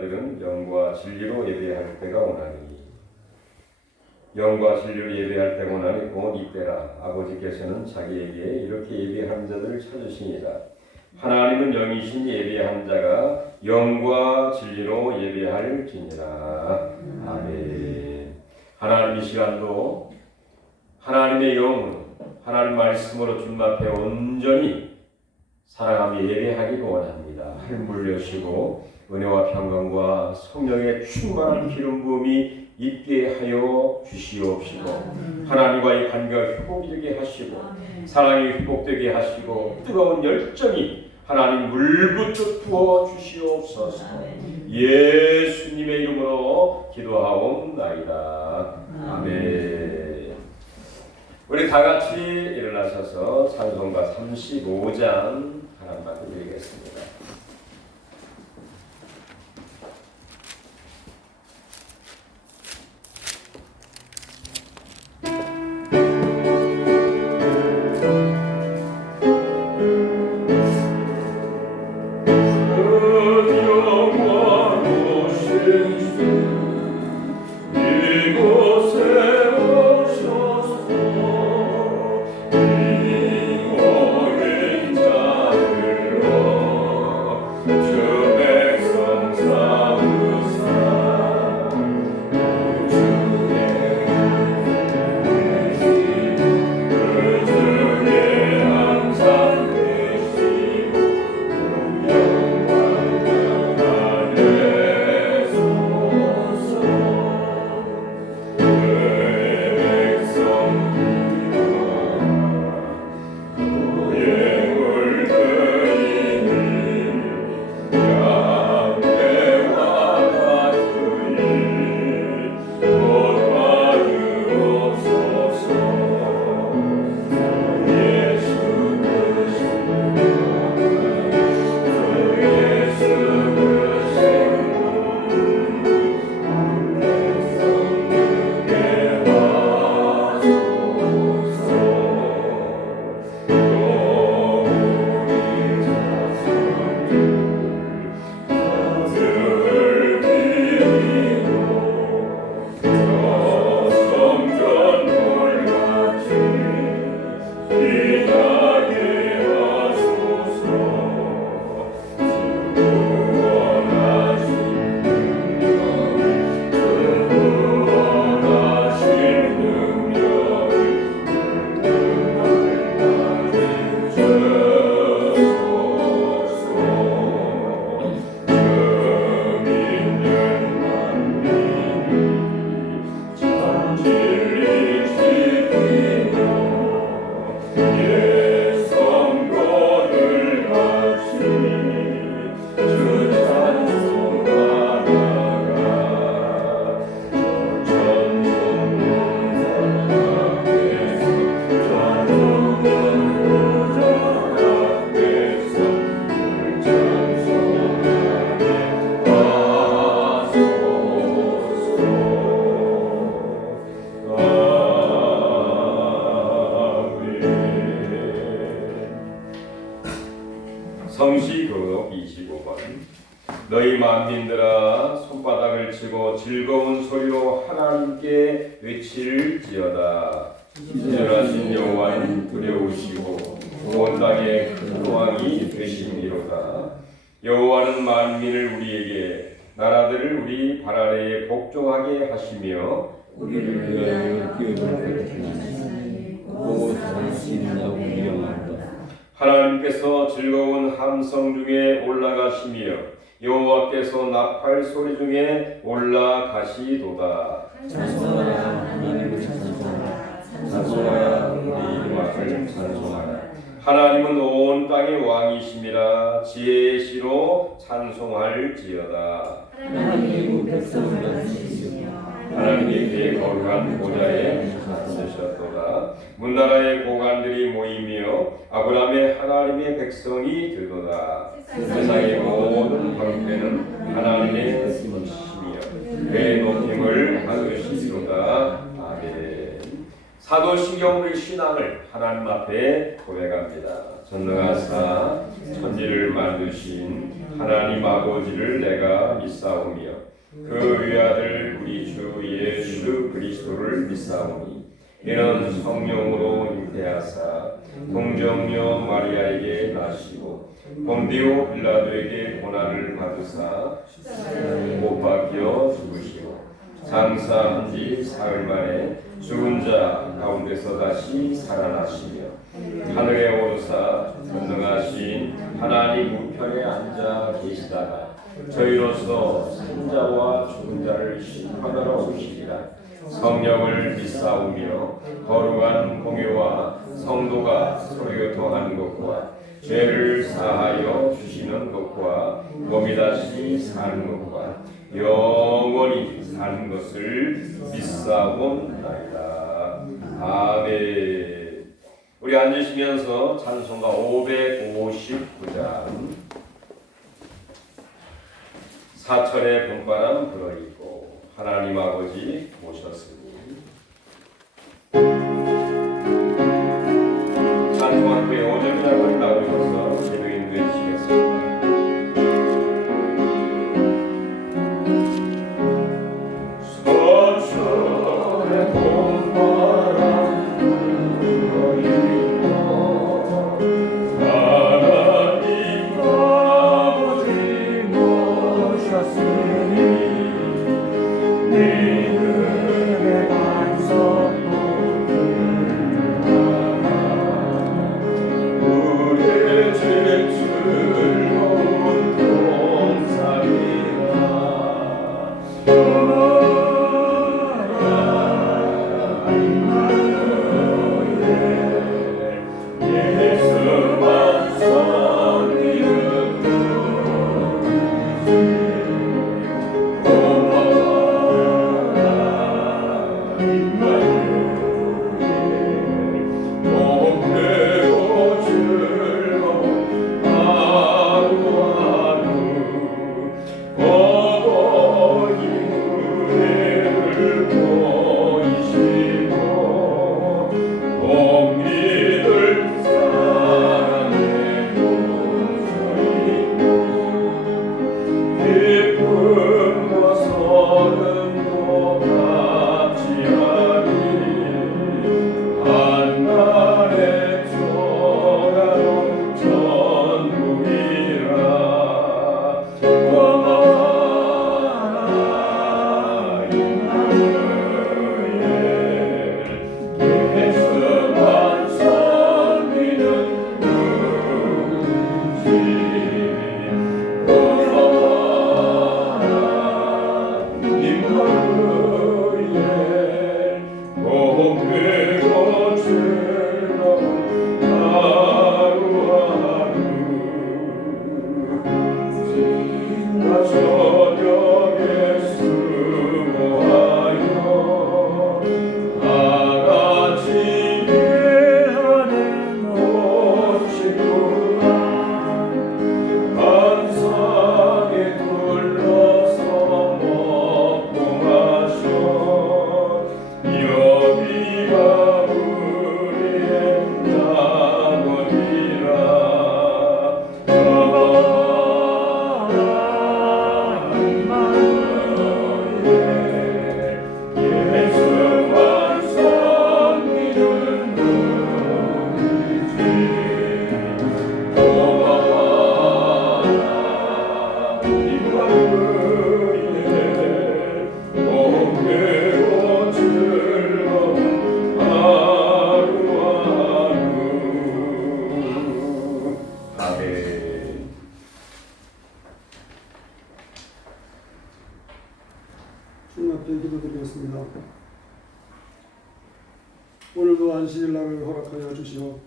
들은 영과 진리로 예배할 때가 오나니 영과 진리로 예배할 때가 오나니 곧 이때라. 아버지께서는 자기에게 이렇게 예배하는 자들을 찾으시니라. 하나님은 영이신 예배한 자가 영과 진리로 예배할지니라. 아멘. 하나님 이 시간도 하나님의 영으로 하나님 말씀으로 주님 앞에 온전히 사랑하며 예배하기를 원합니다. 할물 여시고 은혜와 평강과 성령의 충만한 기름 부음이 있게 하여 주시옵시고 하나님과의 관계가 회복이 되게 하시고 사랑이 회복되게 하시고 뜨거운 열정이 하나님 물붓듯 부어 주시옵소서. 예수님의 이름으로 기도하옵나이다. 아멘. 우리 다 같이 일어나셔서 찬송가 35장 하나님께 드리겠습니다. 성시교독 25번. 너희 만민들아 손바닥을 치고 즐거운 소리로 하나님께 외칠지어다. 신실하신 여호와는 두려우시고 온 땅에 큰 왕이 되시니로다. 여호와는 만민을 우리에게 나라들을 우리 발 아래에 복종하게 하시며 우리를 위하여 기업을 하시나니 곧 사랑하시는 우리 영광이다. 하나님께서 즐거운 함성 중에 올라가시며 여호와께서 나팔 소리 중에 올라가시도다. 찬송하라 하나님을 찬송하라. 찬송하라 우리 이름을 찬송하라. 하나님은 온 땅의 왕이심이라 지혜의 시로 찬송할지어다. 하나님이 백성을 다스리시며 하나님이 그의 거룩한 보좌에 앉으셨도다. 문나라의 고관들이 모이며 아브라함의 하나님의 백성이 되도다. 세상의 모든 방패는 하나님의 뜻이시며 그의 높임을 받으시리로다. 아멘. 사도신경 우리 신앙을 하나님 앞에 고백합니다. 전능하사 천지를 만드신 하나님 아버지를 내가 믿사오며 그 위아들 우리 주 예수 그리스도를 믿사오니 이는 성령으로 잉태하사 동정녀 마리아에게 나시고 본디오 빌라도에게 고난을 받으사 못 박혀 죽으시고 장사한 지 사흘 만에 죽은 자 가운데서 다시 살아나시며 하늘에 오르사 전능하신 하나님 우편에 앉아 계시다가 저희로서 산자와 죽은 자를 심판하러 오시리라. 성령을 믿사오며 거룩한 공유와 성도가 서로 교통하는 것과 죄를 사하여 주시는 것과 몸이 다시 사는 것과 영원히 사는 것을 믿사옵나이다. 아멘. 우리 앉으시면서 찬송가 559장 사천의 봄바람 불어입고 하나님 아버지 모셨으니 찬송한 후에 5절장을 나오셔서 기도 인도해 주시겠습니다. 사천의 봄바람 주님 앞에 기도드리겠습니다. 오늘도 안식일날을 허락하여 주시어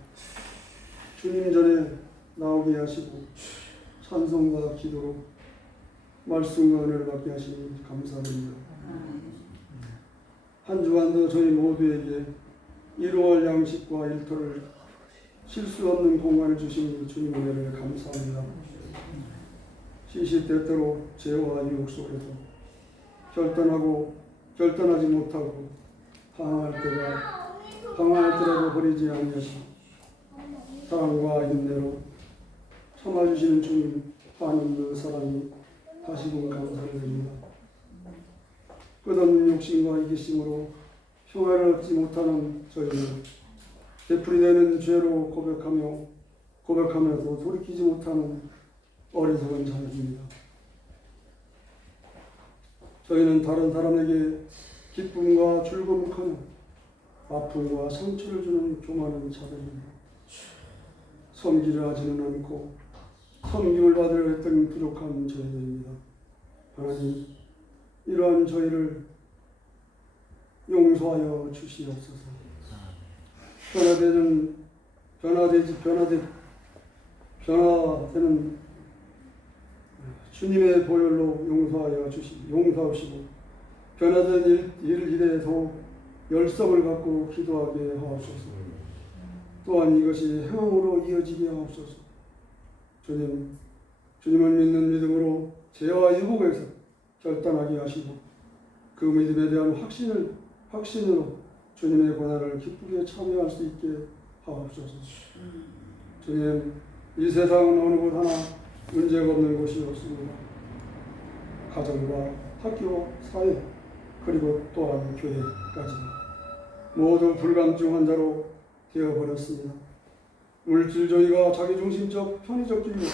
주님 전에 나오게 하시고 찬송과 기도로 말씀과 은혜를 받게 하시니 감사드립니다. 한 주간도 저희 모두에게 이루어갈 양식과 일터를 실수 없는 공간을 주시니 주님 은혜를 감사합니다. 시시때때로 죄와 유혹 속에서 결단하고 결단하지 못하고 방황할 때라도 버리지 아니하시고 사랑과 인내로 참아주시는 주님 한없는 사랑이 다시금 감사를 드립니다. 끝없는 욕심과 이기심으로 평화를 얻지 못하는 저희는 되풀이되는 죄로 고백하면서 돌이키지 못하는 어리석은 자들입니다. 저희는 다른 사람에게 기쁨과 즐거움커녕 아픔과 상처를 주는 교만한 자들입니다. 섬기려 하지는 않고 섬김을 받으려 했던 부족한 저희들입니다. 하나님, 이러한 저희를 용서하여 주시옵소서. 변화되는 주님의 보혈로 용서하시고 변화된 일에 더 열성을 갖고 기도하게 하옵소서. 또한 이것이 행함으로 이어지게 하옵소서. 주님을 믿는 믿음으로 죄와 유혹에서 결단하게 하시고 그 믿음에 대한 확신으로 주님의 권한을 기쁘게 참여할 수 있게 하옵소서. 주님, 이 세상은 어느 곳 하나 문제가 없는 곳이 없습니다. 가정과 학교, 사회, 그리고 또한 교회까지 모두 불감증한 자로 되어버렸습니다. 물질주의가 자기중심적 편의적 길로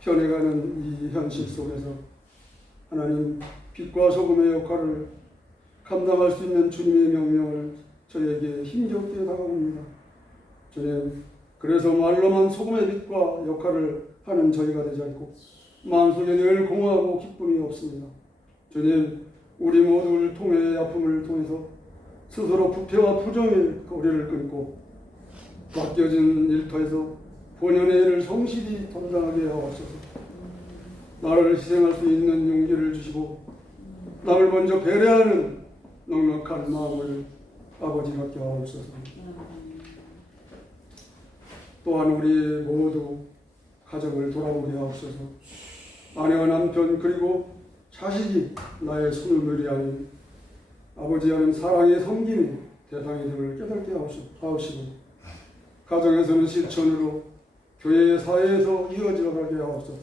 변해가는 이 현실 속에서 하나님, 빛과 소금의 역할을 감당할 수 있는 주님의 명령을 저에게 힘겹게 다가옵니다. 주님, 그래서 말로만 소금의 빛과 역할을 하는 저희가 되지 않고 마음속에 늘 공허하고 기쁨이 없습니다. 주님, 우리 모두를 통해 아픔을 통해서 스스로 부패와 부정의 고리를 끊고 맡겨진 일터에서 본연의 일을 성실히 감당하게 하옵소서. 나를 희생할 수 있는 용기를 주시고 남을 먼저 배려하는 넉넉한 마음을 아버지 갖게 하옵소서. 또한 우리 모두 가정을 돌아보게 하옵소서. 아내와 남편 그리고 자식이 나의 손을물이 아닌 아버지 하는 사랑의 섬김의 대상이 됨을 깨닫게 하옵시고 가정에서는 실천으로 교회의 사회에서 이어져 가게 하옵소서.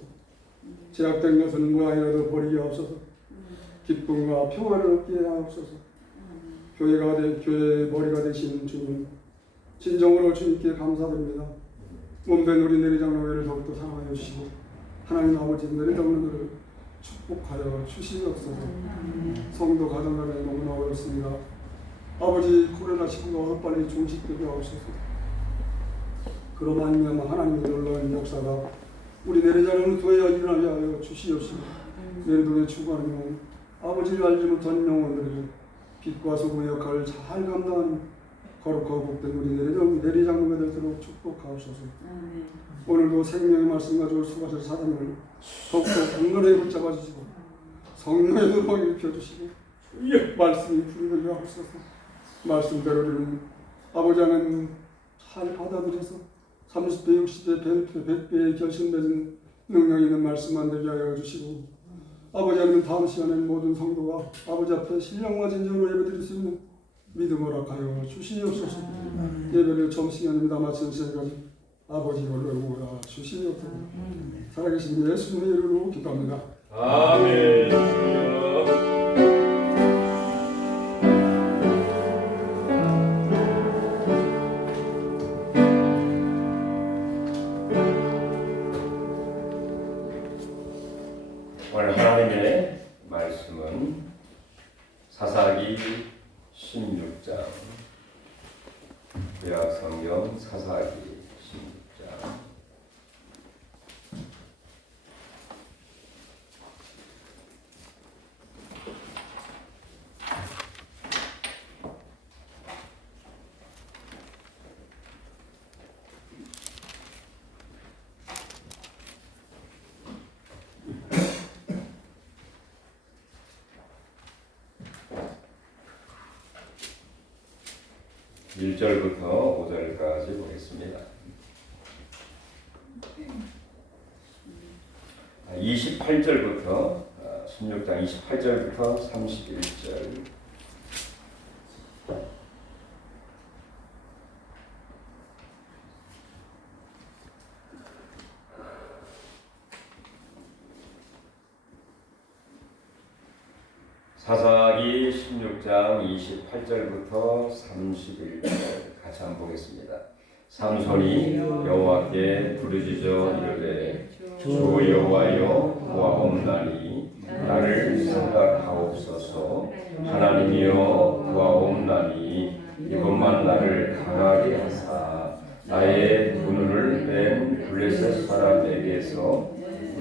제약된 것은 모양이라도 버리게 하옵소서. 기쁨과 평화를 얻게 하옵소서. 교회의 머리가 되시는 주님, 진정으로 주님께 감사드립니다. 몸된 우리 내리장로회를 더욱더 사랑하여 주시고 하나님 아버지 내리장로들을 축복하여 주시옵소서. 성도 가정간에 너무나 어렵습니다. 아버지, 코로나19가 빨리 종식되게 하옵소서. 그로 말미암아 하나님의 놀라운 역사가 우리 내리장로는 교회에 일어나게 하여 주시옵시고 내리동에 추구하는 영혼, 아버지를 알지 못하는 영혼들에게 빛과 소금의 역할을 잘 감당하는 거룩하고 복된 우리 내리장로가 되도록 축복하옵소서. 오늘도 생명의 말씀 가지고 수고하실 사람을 더욱더 강건하게 붙잡아 주시고 성령의 도망을 입혀주시고 말씀이 불이되게 하옵소서. 말씀대로는 아버지 하나님 잘 받아들여서 30배, 60배, 100배의 결심되는 능력 있는 말씀만 되게 하여 주시고 아버지 하나님 다음 시간에는 모든 성도가 아버지 앞에 신령과 진정으로 예배드릴 수 있는 믿음을 허락하여 주시옵소서. 예배를 점심시간입니다. 마치는 시간까지 아버지를 모아 주시옵소서. 살아계신 예수님의 이름으로 기도합니다. 아멘. 오늘 하나님의 말씀은 사사기 16장, 구약성경 사사기 16장. 일 1절부터 5절까지 보겠습니다. 28절부터 16장 28절부터 31절. 사사기 16장 28절부터 31절 같이 한번 보겠습니다. 삼손이 여호와께 부르짖어 이르되 주 여호와여 구하옵나니 나를 생각하옵소서. 하나님이여 구하옵나니 이것만 나를 강하게 하사 나의 두 눈을 뺀 블레셋 사람에게서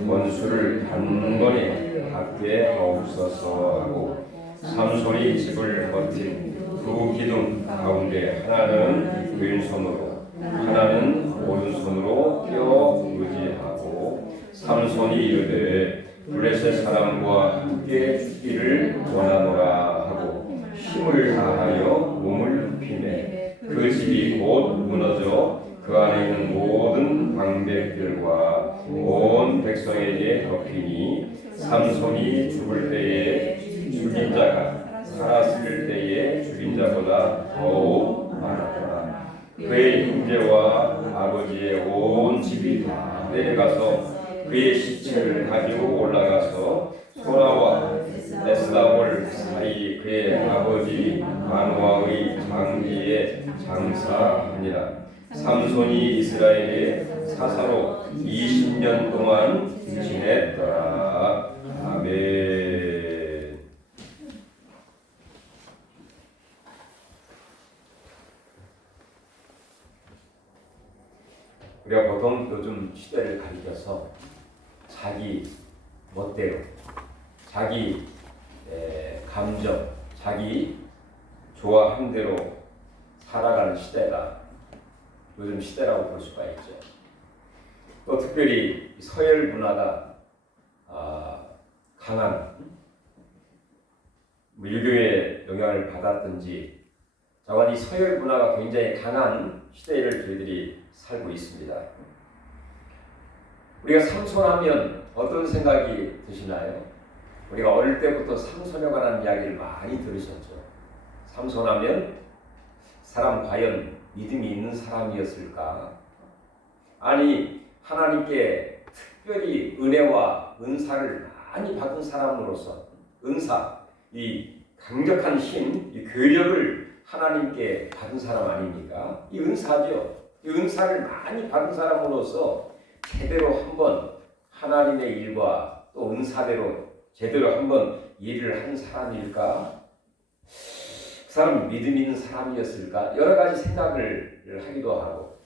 원수를 단번에 받게 하옵소서 하고 삼손이 집을 버틴 두 기둥 가운데 하나는 왼손으로 하나는 오른손으로 껴 의지하고 삼손이 이르되 블레셋 사람과 함께 죽기를 원하노라 하고 힘을 다하여 몸을 눕히매 그 집이 곧 무너져 그 안에 있는 모든 방백들과 온 백성에게 덮이니 삼손이 죽을 때에 죽인 자가 살았을 때에 죽인 자보다 더욱 많았더라. 그의 형제와 아버지의 온 집이 다 내려가서 그의 시체를 가지고 올라가서 소라와 에스다올 사이 그의 아버지 마노아의 장기에 장사하니라. 삼손이 이스라엘의 사사로 20년 동안 지냈더라. 아멘. 우리가 보통 요즘 시대를 가리켜서 자기 멋대로, 자기 감정, 자기 좋아하는 대로 살아가는 시대가 요즘 시대라고 볼 수가 있죠. 또 특별히 서열 문화가 강한 유교의 영향을 받았든지 자관 이 서열 문화가 굉장히 강한 시대를 저희들이 살고 있습니다. 우리가 삼손하면 어떤 생각이 드시나요? 우리가 어릴 때부터 삼손에 관한 이야기를 많이 들으셨죠. 삼손하면 사람 과연 믿음이 있는 사람이었을까? 아니 하나님께 특별히 은혜와 은사를 많이 받은 사람으로서 은사, 이 강력한 힘, 이 괴력을 하나님께 받은 사람 아닙니까? 이 은사죠. 이 은사를 많이 받은 사람으로서 제대로 한번 하나님의 일과 또 은사대로 제대로 한번 일을 한 사람일까? 그 사람 믿음 있는 사람이었을까? 여러 가지 생각을 하기도 하고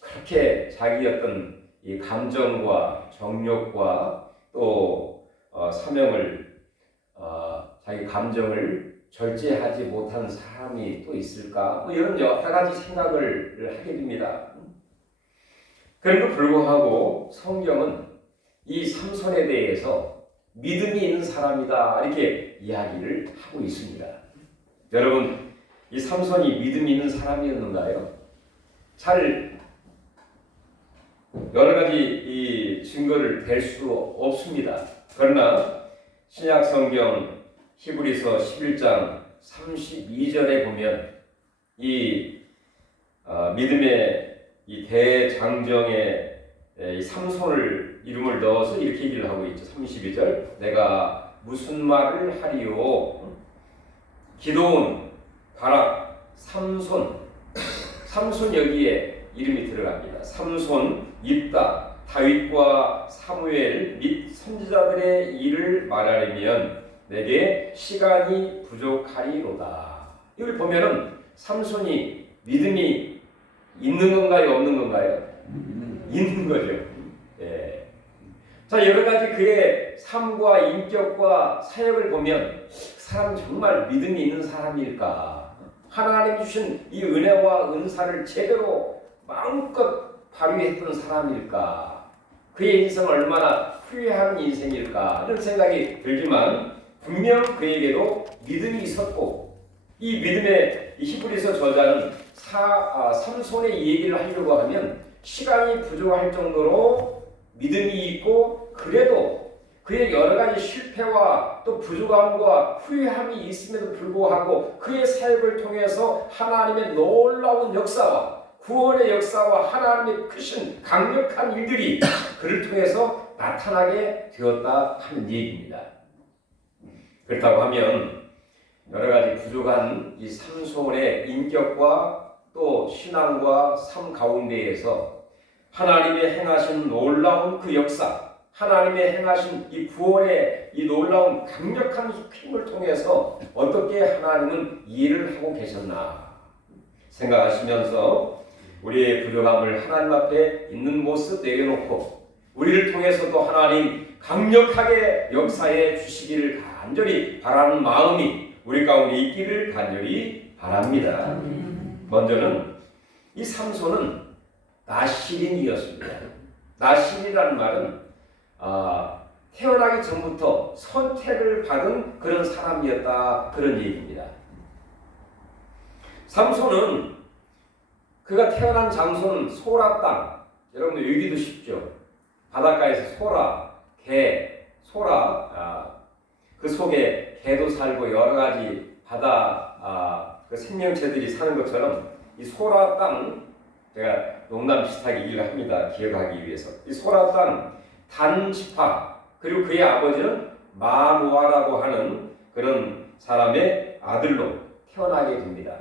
그렇게 자기 어떤 이 감정과 정욕과 또 사명을 자기 감정을 절제하지 못한 사람이 또 있을까? 뭐 이런 여러 가지 생각을 하게 됩니다. 그럼에도 불구하고 성경은 이 삼손에 대해서 믿음이 있는 사람이다 이렇게 이야기를 하고 있습니다. 여러분, 이 삼손이 믿음 있는 사람이었는가요? 잘 여러 가지 이 증거를 댈 수 없습니다. 그러나 신약 성경 히브리서 11장 32절에 보면 이 믿음의 이 대장정에 이 삼손을 이름을 넣어서 이렇게 얘기를 하고 있죠. 32절 내가 무슨 말을 하리요? 기드온, 바락, 삼손 여기에 이름이 들어갑니다. 삼손, 입다, 다윗과 사무엘 및 선지자들의 일을 말하려면 내게 시간이 부족하리로다. 이걸 보면은 삼손이 믿음이 있는 건가요, 없는 건가요? 있는 거죠. 예. 자, 여러 가지 그의 삶과 인격과 사역을 보면 사람 정말 믿음이 있는 사람일까? 하나님이 주신 이 은혜와 은사를 제대로 마음껏 발휘했던 사람일까? 그의 인생은 얼마나 후회한 인생일까? 이런 생각이 들지만 분명 그에게도 믿음이 있었고 이 믿음의 히브리서 저자는 삼손의 얘기를 하려고 하면 시간이 부족할 정도로 믿음이 있고 그래도 그의 여러 가지 실패와 또 부족함과 후회함이 있음에도 불구하고 그의 사역을 통해서 하나님의 놀라운 역사와 구원의 역사와 하나님의 크신 강력한 일들이 그를 통해서 나타나게 되었다 하는 얘기입니다. 그렇다고 하면 여러 가지 부족한 이 삼손의 인격과 또 신앙과 삶 가운데에서 하나님의 행하신 놀라운 그 역사, 하나님의 행하신 이 구원의 이 놀라운 강력한 힘을 통해서 어떻게 하나님은 일을 하고 계셨나 생각하시면서 우리의 부족함을 하나님 앞에 있는 모습 내려놓고 우리를 통해서도 하나님 강력하게 역사해 주시기를 간절히 바라는 마음이 우리 가운데 있기를 간절히 바랍니다. 먼저는 이 삼손은 나실인이었습니다. 나실이라는 말은 태어나기 전부터 선택을 받은 그런 사람이었다, 그런 얘기입니다. 삼손은 그가 태어난 장소는 소라 땅. 여러분들 여기도 쉽죠. 바닷가에서 소라, 개, 소라, 그 속에 개도 살고 여러 가지 바다 그 생명체들이 사는 것처럼 이 소라 땅, 제가 농담 비슷하게 얘기를 합니다. 기억하기 위해서. 이 소라 땅 단지파, 그리고 그의 아버지는 마노아라고 하는 그런 사람의 아들로 태어나게 됩니다.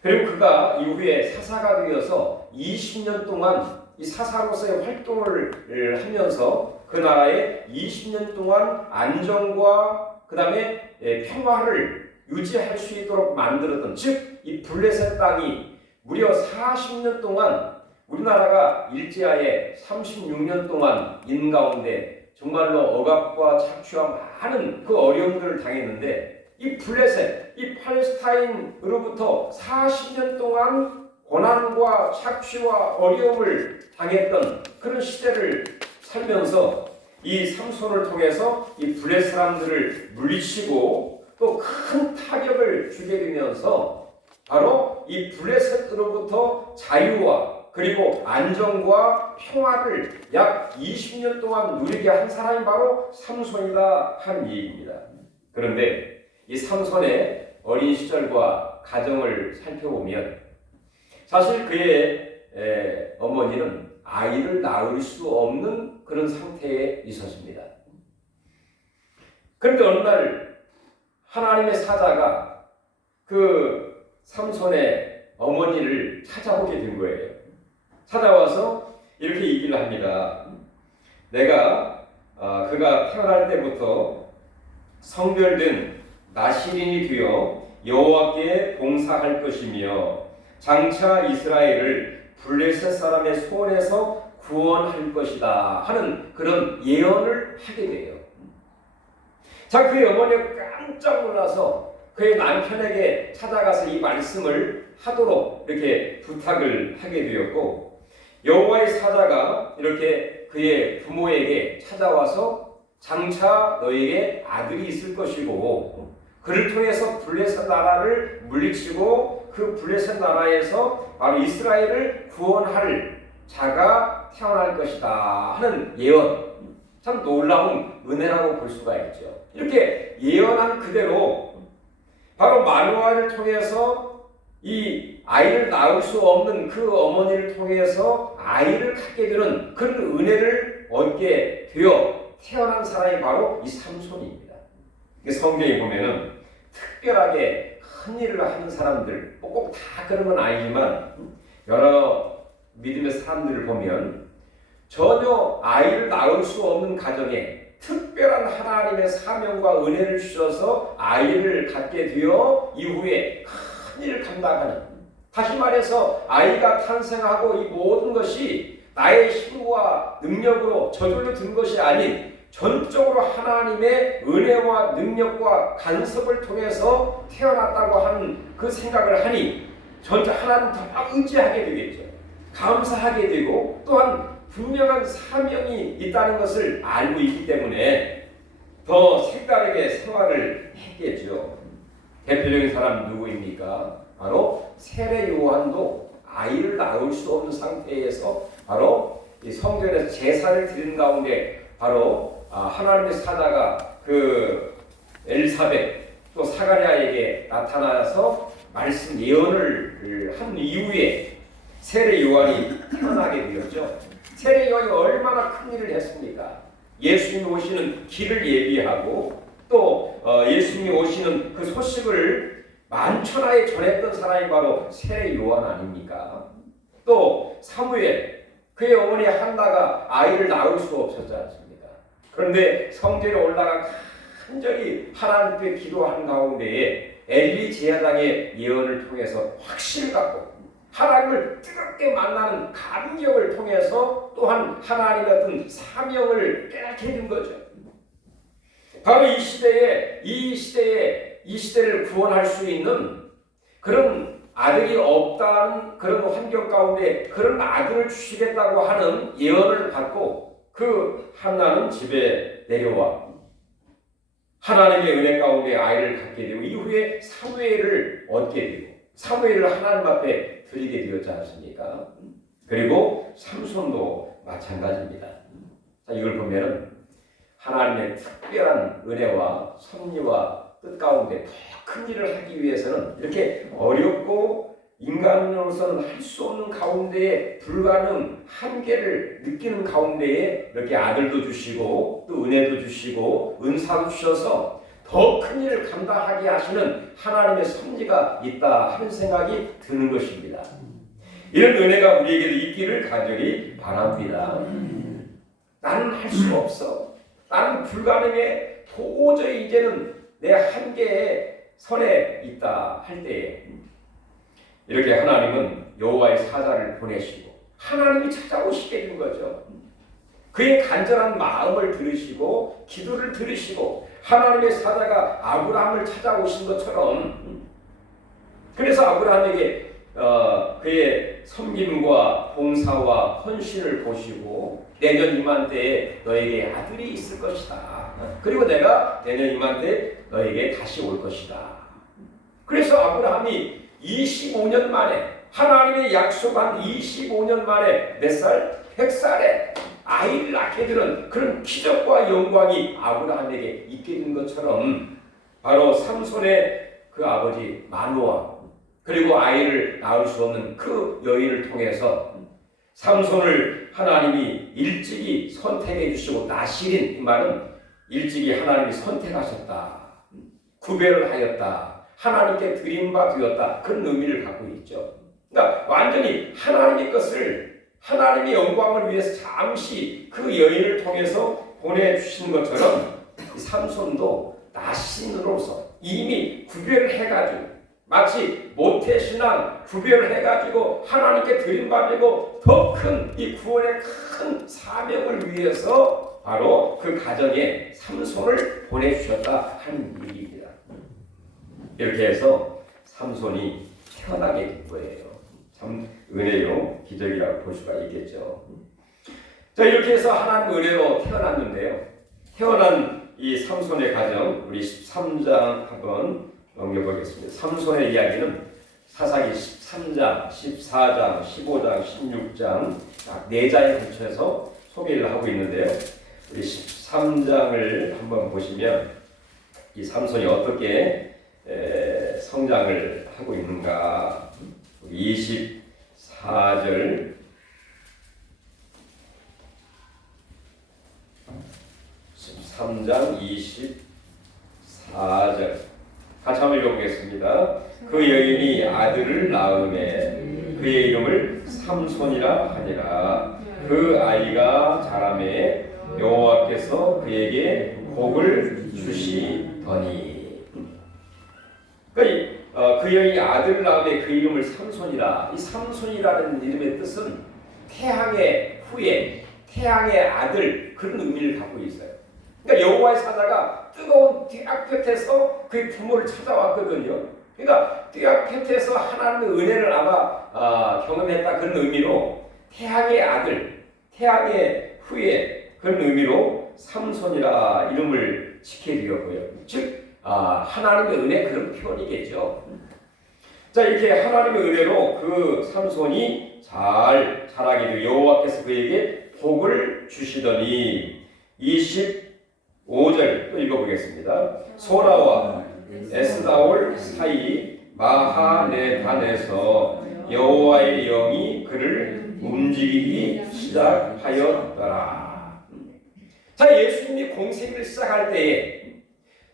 그리고 그가 이후에 사사가 되어서 20년 동안 이 사사로서의 활동을 하면서 그 나라에 20년 동안 안정과 그 다음에 평화를 유지할 수 있도록 만들었던, 즉 이 블레셋 땅이 무려 40년 동안 우리나라가 일제하에 36년 동안 있는 가운데 정말로 억압과 착취와 많은 그 어려움들을 당했는데 이 블레셋, 이 팔레스타인으로부터 40년 동안 고난과 착취와 어려움을 당했던 그런 시대를 살면서 이 삼손을 통해서 이 블레셋 사람들을 물리치고 또 큰 타격을 주게 되면서 바로 이 블레셋으로부터 자유와 그리고 안정과 평화를 약 20년 동안 누리게 한 사람이 바로 삼손이다 하는 얘기입니다. 그런데 이 삼손의 어린 시절과 가정을 살펴보면 사실 그의 어머니는 아이를 낳을 수 없는 그런 상태에 있었습니다. 그런데 어느 날 하나님의 사자가 그 삼손의 어머니를 찾아오게 된 거예요. 찾아와서 이렇게 얘기를 합니다. 내가 그가 태어날 때부터 성별된 나실인이 되어 여호와께 봉사할 것이며 장차 이스라엘을 블레셋 사람의 손에서 구원할 것이다 하는 그런 예언을 하게 돼요. 자, 그의 어머니가 깜짝 놀라서 그의 남편에게 찾아가서 이 말씀을 하도록 이렇게 부탁을 하게 되었고, 여호와의 사자가 이렇게 그의 부모에게 찾아와서 장차 너에게 아들이 있을 것이고 그를 통해서 블레셋 나라를 물리치고 그 블레셋 나라에서 바로 이스라엘을 구원할 자가 태어날 것이다 하는 예언. 참 놀라운 은혜라고 볼 수가 있죠. 이렇게 예언한 그대로 바로 마누아를 통해서 이 아이를 낳을 수 없는 그 어머니를 통해서 아이를 갖게 되는 그런 은혜를 얻게 되어 태어난 사람이 바로 이 삼손입니다. 성경에 보면은 특별하게 큰 일을 하는 사람들, 꼭 다 그런 건 아니지만 여러 믿음의 사람들을 보면 전혀 아이를 낳을 수 없는 가정에 특별한 하나님의 사명과 은혜를 주셔서 아이를 갖게 되어 이후에 큰 일을 감당하는, 다시 말해서 아이가 탄생하고 이 모든 것이 나의 힘과 능력으로 저절로 든 것이 아닌 전적으로 하나님의 은혜와 능력과 간섭을 통해서 태어났다고 하는 그 생각을 하니 전적 하나님 더 의지하게 되겠죠. 감사하게 되고 또한 분명한 사명이 있다는 것을 알고 있기 때문에 더 색다르게 생활을 했겠죠. 대표적인 사람 누구입니까? 바로 세례 요한도 아이를 낳을 수 없는 상태에서 바로 이 성전에서 제사를 드리는 가운데 바로 하나님의 사자가 그 엘사벳 또 사가랴에게 나타나서 말씀 예언을 한 이후에 세례 요한이 태어나게 되었죠. 세례 요한이 얼마나 큰 일을 했습니까? 예수님이 오시는 길을 예비하고 또 예수님이 오시는 그 소식을 만천하에 전했던 사람이 바로 세례 요한 아닙니까? 또 사무엘, 그의 어머니 한나가 아이를 낳을 수 없었지 않습니까? 그런데 성전에 올라가 간절히 하나님께 기도하는 가운데에 엘리 제사장의 예언을 통해서 확신을 갖고 하나님을 뜨겁게 만나는 감격을 통해서 또한 하나님 같은 사명을 깨닫게 된 거죠. 바로 이 시대를 구원할 수 있는 그런 아들이 없다는 그런 환경 가운데 그런 아들을 주시겠다고 하는 예언을 받고 그 한나는 집에 내려와 하나님의 은혜 가운데 아이를 갖게 되고 이후에 사무엘을 얻게 되고 사무엘을 하나님 앞에 드리게 되었지 않습니까? 그리고 삼손도 마찬가지입니다. 자, 이걸 보면은 하나님의 특별한 은혜와 섭리와 뜻 가운데 더 큰 일을 하기 위해서는 이렇게 어렵고 인간으로서는 할 수 없는 가운데에 불가능 한계를 느끼는 가운데에 이렇게 아들도 주시고 또 은혜도 주시고 은사도 주셔서 더 큰 일을 감당하게 하시는 하나님의 섭리가 있다 하는 생각이 드는 것입니다. 이런 은혜가 우리에게도 있기를 간절히 바랍니다. 나는 할 수 없어. 나는 불가능해. 도저히 이제는 내 한계에 선에 있다 할 때에 이렇게 하나님은 여호와의 사자를 보내시고 하나님이 찾아오시게 된 거죠. 그의 간절한 마음을 들으시고 기도를 들으시고 하나님의 사자가 아브라함을 찾아오신 것처럼 그래서 아브라함에게 그의 섬김과 봉사와 헌신을 보시고 내년 이맘때에 너에게 아들이 있을 것이다. 그리고 내가 내년 이맘때 너에게 다시 올 것이다. 그래서 아브라함이 25년 만에 하나님의 약속한 25년 만에 몇 살? 100살에 아이를 낳게 되는 그런 기적과 영광이 아브라함에게 있게 된 것처럼 바로 삼손의 그 아버지 마노아 그리고 아이를 낳을 수 없는 그 여인을 통해서 삼손을 하나님이 일찍이 선택해 주시고 나실인 이 말은 일찍이 하나님이 선택하셨다. 구별을 하였다. 하나님께 드린 바 되었다. 그런 의미를 갖고 있죠. 그러니까 완전히 하나님의 것을 하나님의 영광을 위해서 잠시 그 여인을 통해서 보내주신 것처럼 삼손도 나신으로서 이미 구별을 해가지고 마치 모태신앙 구별을 해가지고 하나님께 드린 바 되고 더 큰 이 구원의 큰 사명을 위해서 바로 그 가정에 삼손을 보내주셨다 하는 얘기입니다. 이렇게 해서 삼손이 태어나게 된 거예요. 참 은혜요 기적이라고 볼 수가 있겠죠. 자, 이렇게 해서 하나님 은혜로 태어났는데요. 태어난 이 삼손의 가정 우리 13장 한번 넘겨보겠습니다. 삼손의 이야기는 사사기 13장, 14장, 15장, 16장 딱 4장에 걸쳐서 소개를 하고 있는데요. 우리 13장을 한번 보시면 이 삼손이 어떻게 성장을 하고 있는가 24절 13장 24절 같이 한번 읽어보겠습니다. 그 여인이 아들을 낳음에 그의 이름을 삼손이라 하니라. 그 아이가 자라매 여호와께서 그에게 복을 주시더니 그 여인이 아들을 낳음에 그 이름을 삼손이라. 이 삼손이라는 이름의 뜻은 태양의 후예, 태양의 아들 그런 의미를 갖고 있어요. 그러니까 여호와의 사자가 뜨거운 띠약볕에서 그의 부모를 찾아왔거든요. 그러니까 띠약볕에서 하나님의 은혜를 아마 경험했다 그런 의미로 태양의 아들, 태양의 후예 그런 의미로 삼손이라 이름을 짓게 되었고요. 즉 하나님의 은혜 그런 표현이겠죠. 자, 이렇게 하나님의 은혜로 그 삼손이 잘 자라게 되고 여호와께서 그에게 복을 주시더니 25절 또 읽어보겠습니다. 소라와 에스다올 사이 마하네단에서 여호와의 영이 그를 움직이기 시작하였더라. 자, 예수님이 공생을 시작할 때에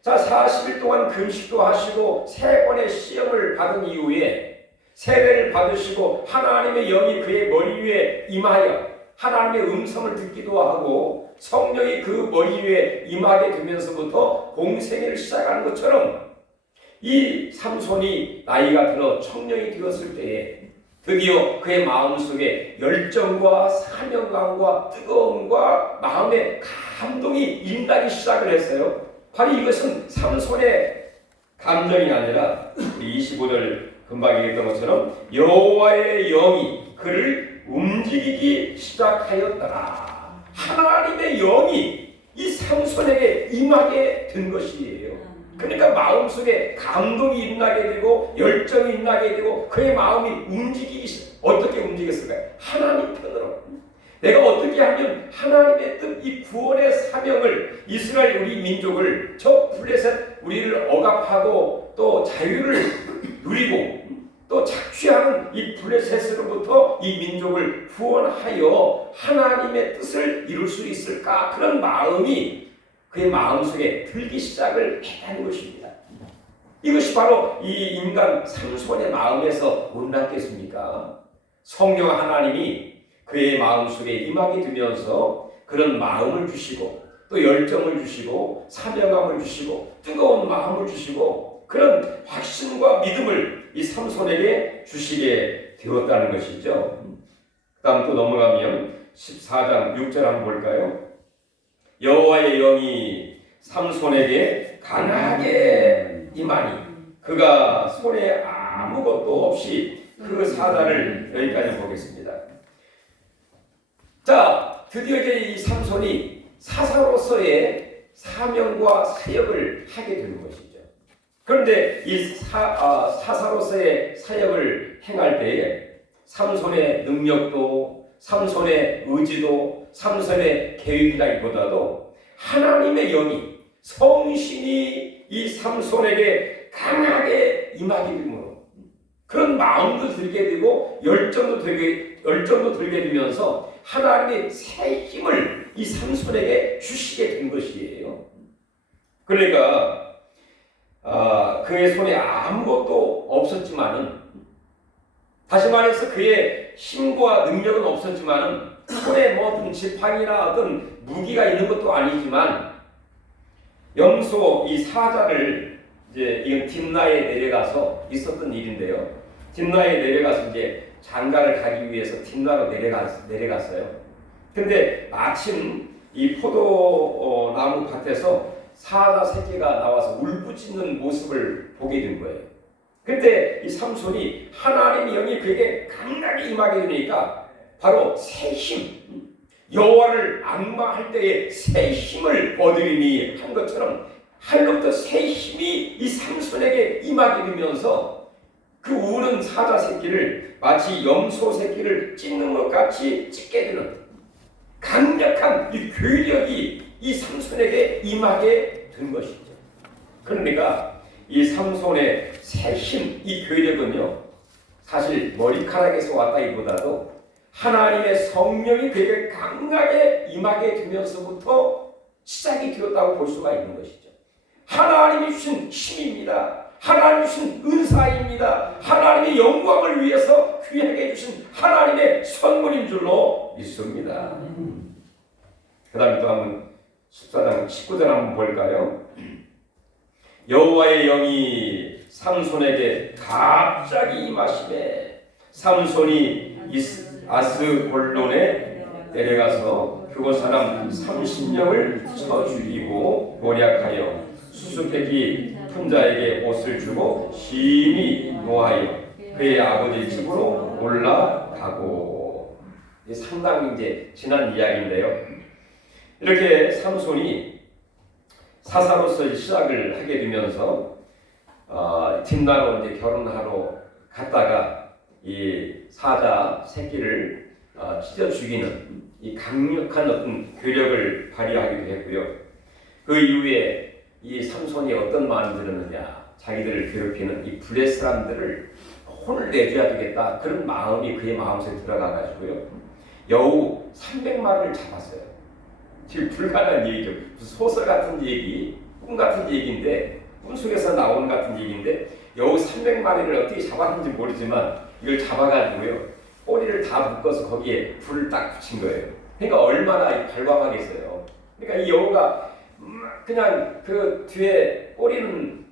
자, 40일 동안 금식도 하시고 3번의 시험을 받은 이후에 세례를 받으시고 하나님의 영이 그의 머리 위에 임하여 하나님의 음성을 듣기도 하고 성령이 그 머리 위에 임하게 되면서부터 공생애를 시작하는 것처럼 이 삼손이 나이가 들어 청년이 되었을 때에 드디어 그의 마음속에 열정과 사명감과 뜨거움과 마음의 감동이 일나기 시작을 했어요. 바로 이것은 삼손의 감정이 아니라 25절 금방 얘기했던 것처럼 여호와의 영이 그를 움직이기 시작하였더라. 하나님의 영이 이 삼손에게 임하게 된 것이에요. 그러니까 마음속에 감동이 일어나게 되고 열정이 일어나게 되고 그의 마음이 어떻게 움직였을까요? 하나님 편으로. 내가 어떻게 하면 하나님의 뜻, 이 구원의 사명을 이스라엘 우리 민족을 저 블레셋 우리를 억압하고 또 자유를 누리고 또 착취하는 이 블레셋으로부터 이 민족을 구원하여 하나님의 뜻을 이룰 수 있을까? 그런 마음이 그의 마음속에 들기 시작을 했다는 것입니다. 이것이 바로 이 인간 삼손의 마음에서 못 났겠습니까? 성령 하나님이 그의 마음속에 임하게 되면서 그런 마음을 주시고 또 열정을 주시고 사명감을 주시고 뜨거운 마음을 주시고 그런 확신과 믿음을 이 삼손에게 주시게 되었다는 것이죠. 그 다음 또 넘어가면 14장 6절 한번 볼까요? 여호와의 영이 삼손에게 강하게 임하니 그가 손에 아무것도 없이 그 사자를 여기까지 보겠습니다. 자, 드디어 이제 이 삼손이 사사로서의 사명과 사역을 하게 되는 것이죠. 그런데 이 사사로서의 사역을 행할 때에 삼손의 능력도 삼손의 의지도 삼손의 계획이라기보다도 하나님의 영이 성신이 이 삼손에게 강하게 임하게 되므로 그런 마음도 들게 되고 열정도 들게 되면서 하나님의 새 힘을 이 삼손에게 주시게 된 것이에요. 그러니까 그의 손에 아무것도 없었지만은 다시 말해서 그의 힘과 능력은 없었지만은 손에 뭐 어떤 지팡이나 어떤 무기가 있는 것도 아니지만 염소 이 사자를 이제 이건 딥나에 내려가서 있었던 일인데요. 딥나에 내려가서 이제 장가를 가기 위해서 딥나로 내려갔어요. 근데 마침 이 포도나무 밭에서 사자 새끼가 나와서 울부짖는 모습을 보게 된 거예요. 근데 이 삼손이 하나님의 영이 그에게 강하게 임하게 되니까 바로 새 힘, 여호와를 앙망할 때에 새 힘을 얻으리니 한 것처럼 하늘로부터 새 힘이 이 삼손에게 임하게 되면서 그 우는 사자 새끼를 마치 염소 새끼를 찢는 것 같이 찢게 되는 강력한 이 괴력이 이 삼손에게 임하게 된 것이죠. 그러니까 이 삼손의 새 힘, 이 괴력은요 사실 머리카락에서 왔다기보다도 하나님의 성령이 그에게 강하게 임하게 되면서부터 시작이 되었다고 볼 수가 있는 것이죠. 하나님이 주신 힘입니다. 하나님이 주신 은사입니다. 하나님의 영광을 위해서 귀하게 주신 하나님의 선물인 줄로 믿습니다. 그 다음에 또 한번 14장 19절 한번 볼까요? 여호와의 영이 삼손에게 갑자기 임하시매 삼손이 아스골론에 내려가서 그곳 사람 30명을 쳐 죽이고 모략하여 수수께끼 품자에게 옷을 주고 심히 노하여 그의 아버지 집으로 올라가고. 상당히 이제 지난 이야기인데요. 이렇게 삼손이 사사로서 시작을 하게 되면서 딥나로 이제 결혼하러 갔다가 이 사자 새끼를 찢어 죽이는 이 강력한 어떤 괴력을 발휘하기도 했고요. 그 이후에 이 삼손이 어떤 마음이 들었느냐, 자기들을 괴롭히는 이 블레 사람들을 혼을 내줘야 되겠다, 그런 마음이 그의 마음속에 들어가 가지고요 여우 300마리를 잡았어요. 지금 불가능한 얘기죠. 소설 같은 얘기. 꿈 같은 얘기인데, 꿈속에서 나온 같은 얘기인데, 여우 300마리를 어떻게 잡았는지 모르지만 이걸 잡아가지고요, 꼬리를 다 묶어서 거기에 불을 딱 붙인 거예요. 그러니까 얼마나 발광하겠어요. 그러니까 이 여우가 그냥 그 뒤에 꼬리는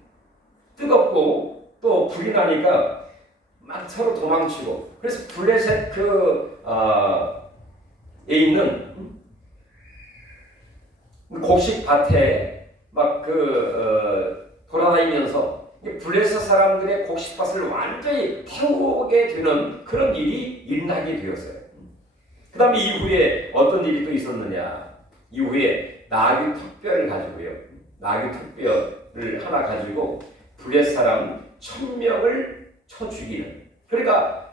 뜨겁고 또 불이 나니까 막 서로 도망치고, 그래서 블레셋 있는 곡식 밭에 막 돌아다니면서 블레셋 사람들의 곡식밭을 완전히 태우게 되는 그런 일이 일어나게 되었어요. 그 다음에 이후에 어떤 일이 또 있었느냐. 이후에 나귀 턱뼈를 가지고요. 나귀 턱뼈를 하나 가지고 블레셋 사람 1000명을 쳐 죽이는. 그러니까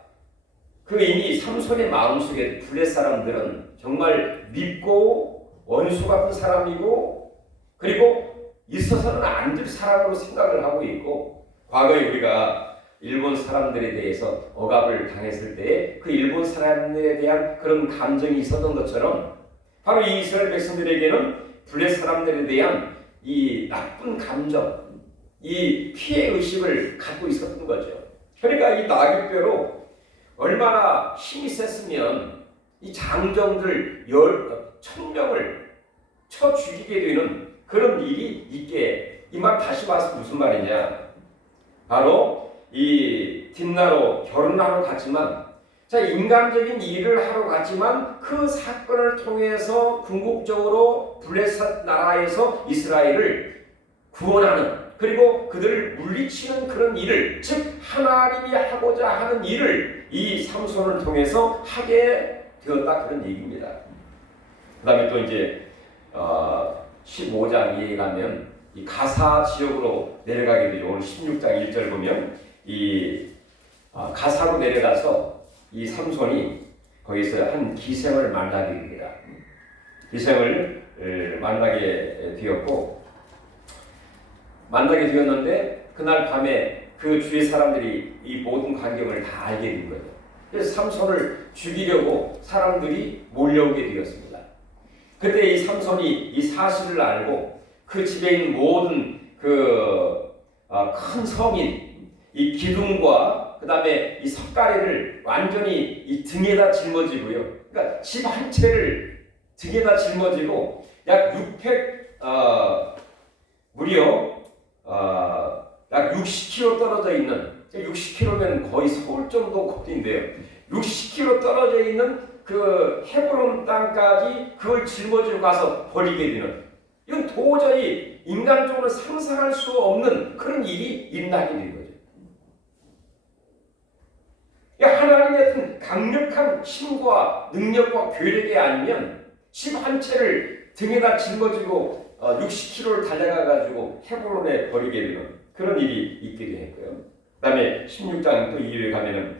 그 이미 삼손의 마음속에 블레셋 사람들은 정말 밉고 원수 같은 사람이고, 그리고 있어서는 안 될 사람으로 생각을 하고 있고, 과거에 우리가 일본 사람들에 대해서 억압을 당했을 때 그 일본 사람들에 대한 그런 감정이 있었던 것처럼, 바로 이 이스라엘 백성들에게는 블레셋 사람들에 대한 이 나쁜 감정, 이 피해 의식을 갖고 있었던 거죠. 그러니까 이 나귀뼈로 얼마나 힘이 셌으면 이 장정들 1000명을 쳐 죽이게 되는 그런 일이 있게, 이 말 다시 와서 무슨 말이냐. 바로 이 딥나로 결혼하러 갔지만, 자, 인간적인 일을 하러 갔지만 그 사건을 통해서 궁극적으로 블레셋 나라에서 이스라엘을 구원하는, 그리고 그들을 물리치는 그런 일을, 즉 하나님이 하고자 하는 일을 이 삼손을 통해서 하게 되었다, 그런 얘기입니다. 그 다음에 또 이제 15장 이에 가면 이 가사 지역으로 내려가게 되죠. 오늘 16장 1절 보면 이 가사로 내려가서 이 삼손이 거기서 한 기생을 만나게 됩니다. 기생을 만나게 되었는데 그날 밤에 그 주위 사람들이 이 모든 광경을 다 알게 된 거예요. 그래서 삼손을 죽이려고 사람들이 몰려오게 되었습니다. 그때 이 삼손이 이 사실을 알고 그 집에 있는 모든 큰 성인, 이 기둥과 그 다음에 이 석가래를 완전히 이 등에다 짊어지고요. 그러니까 집 한 채를 등에다 짊어지고 약 600, 무려 약 60km 떨어져 있는, 60km면 거의 서울 정도 거리인데요. 60km 떨어져 있는 그 헤브론 땅까지 그걸 짊어지고 가서 버리게 되는, 이건 도저히 인간적으로 상상할 수 없는 그런 일이 일어나게 된 거죠. 하나님의 어떤 강력한 힘과 능력과 괴력이 아니면 집 한 채를 등에다 짊어지고 60km를 달려가가지고 헤브론에 버리게 되는 그런 일이 있게 됐고요. 그 다음에 16장 또 2회 가면은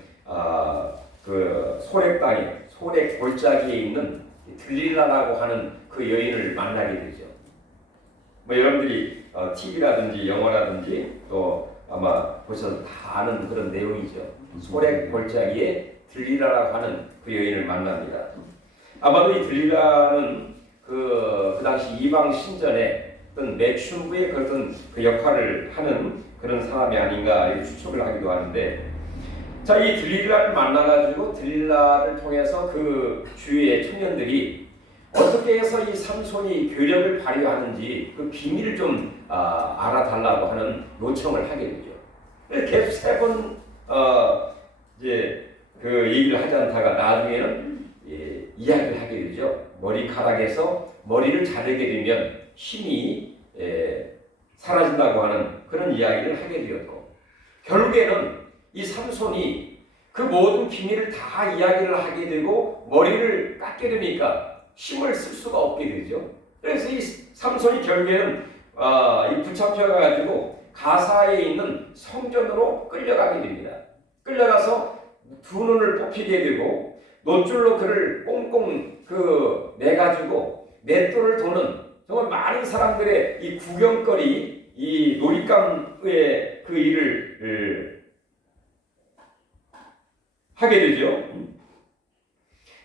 그 소렉 땅에, 소렉 골짜기에 있는 들릴라라고 하는 그 여인을 만나게 되죠. 뭐 여러분들이 TV라든지 영화라든지 또 아마 보셔서 다 아는 그런 내용이죠. 소렉 골짜기에 들릴라라고 하는 그 여인을 만납니다. 아마도 이 들릴라는 그 당시 이방 신전에 어떤 매춘부의 그런 그 역할을 하는 그런 사람이 아닌가 이렇게 추측을 하기도 하는데, 자, 이 들릴라를 만나가지고 들릴라를 통해서 그 주위의 청년들이 어떻게 해서 이 삼손이 괴력을 발휘하는지 그 비밀을 좀 알아달라고 하는 요청을 하게 되죠. 계속 세 번 이제 그 얘기를 하지 않다가 나중에는 이야기를 하게 되죠. 머리카락에서 머리를 자르게 되면 힘이 사라진다고 하는 그런 이야기를 하게 되었고, 결국에는 이 삼손이 그 모든 비밀을 다 이야기를 하게 되고 머리를 깎게 되니까 힘을 쓸 수가 없게 되죠. 그래서 이 삼손이 결국에는 이 붙잡혀가지고 가사에 있는 성전으로 끌려가게 됩니다. 끌려가서 두 눈을 뽑히게 되고 노줄로 그를 꽁꽁 매가지고 맷돌을 도는 정말 많은 사람들의 이 구경거리, 이 놀잇감의 그 일을 하게 되죠.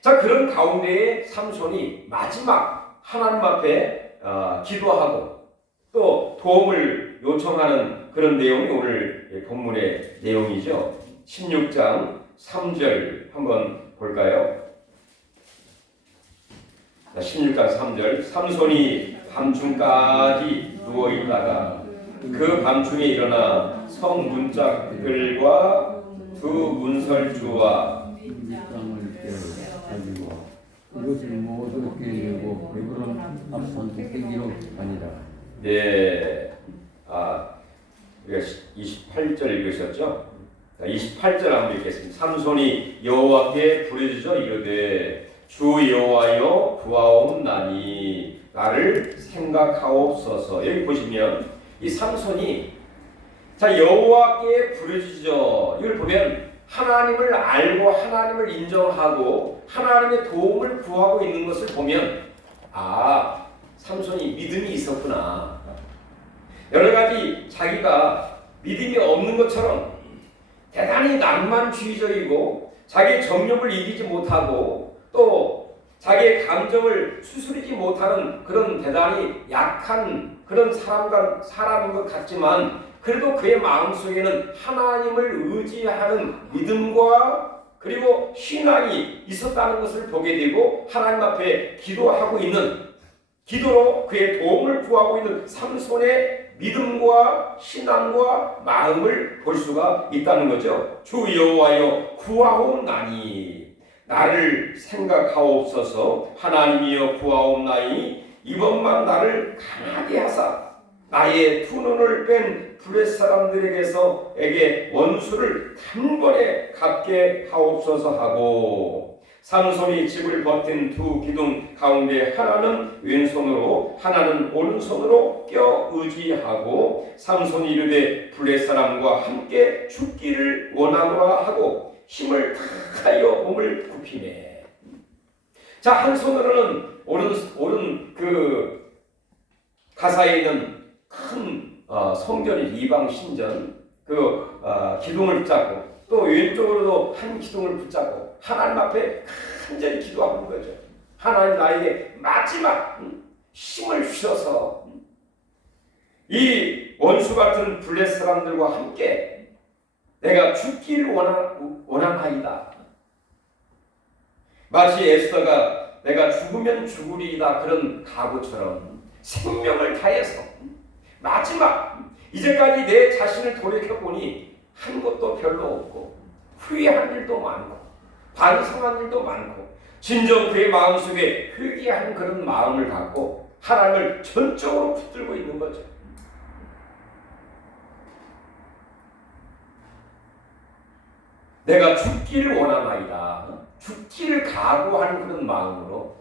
자, 그런 가운데에 삼손이 마지막 하나님 앞에 기도하고 또 도움을 요청하는 그런 내용이 오늘 본문의 내용이죠. 16장 3절 한번 볼까요? 16장 3절 삼손이 밤중까지 누워있다가 그 밤중에 일어나 성 문짝들과 두 문설주와 땅을 가지고 이것을 모두 깨고 베드로 앞선 꼭대기로 아니라. 네, 우리가 28절 읽으셨죠? 28절 한번 읽겠습니다. 삼손이 여호와께 부르짖어 이르되 주 여호와여 구하옵나니 나를 생각하옵소서. 여기 보시면 이 삼손이 자 여호와께 부르짖어 이걸 보면 하나님을 알고 하나님을 인정하고 하나님의 도움을 구하고 있는 것을 보면 삼손이 믿음이 있었구나. 여러 가지 자기가 믿음이 없는 것처럼 대단히 낭만주의적이고 자기의 정욕을 이기지 못하고 또 자기의 감정을 추스리지 못하는 그런 대단히 약한 그런 사람인 것 같지만 그래도 그의 마음속에는 하나님을 의지하는 믿음과 그리고 신앙이 있었다는 것을 보게 되고 하나님 앞에 기도하고 있는 기도로 그의 도움을 구하고 있는 삼손의 믿음과 신앙과 마음을 볼 수가 있다는 거죠. 주 여호와여 구하옵나니 나를 생각하옵소서. 하나님이여 구하옵나니 이번만 나를 강하게 하사 나의 두 눈을 뺀 블레 사람들에게서에게 원수를 단번에 갚게 하옵소서 하고 삼손이 집을 버틴 두 기둥 가운데 하나는 왼손으로 하나는 오른손으로 껴 의지하고 삼손이 이르되 블레 사람과 함께 죽기를 원하노라 하고 힘을 다하여 몸을 굽히네. 자, 한 손으로는 오른 그 가사에 있는 큰 성전이 이방 신전 기둥을 붙잡고 또 왼쪽으로도 한 기둥을 붙잡고 하나님 앞에 간절히 기도하는 거죠. 하나님 나에게 마지막 힘을 주셔서 이 원수 같은 블레 사람들과 함께 내가 죽기를 원하나이다. 마치 에스더가 내가 죽으면 죽으리이다 그런 각오처럼 생명을 다해서 마지막 이제까지 내 자신을 돌이켜보니 한 것도 별로 없고 후회한 일도 많고 반성한 일도 많고 진정 그의 마음속에 회개한 그런 마음을 갖고 하나님을 전적으로 붙들고 있는 거죠. 내가 죽기를 원하나이다. 죽기를 각오하는 그런 마음으로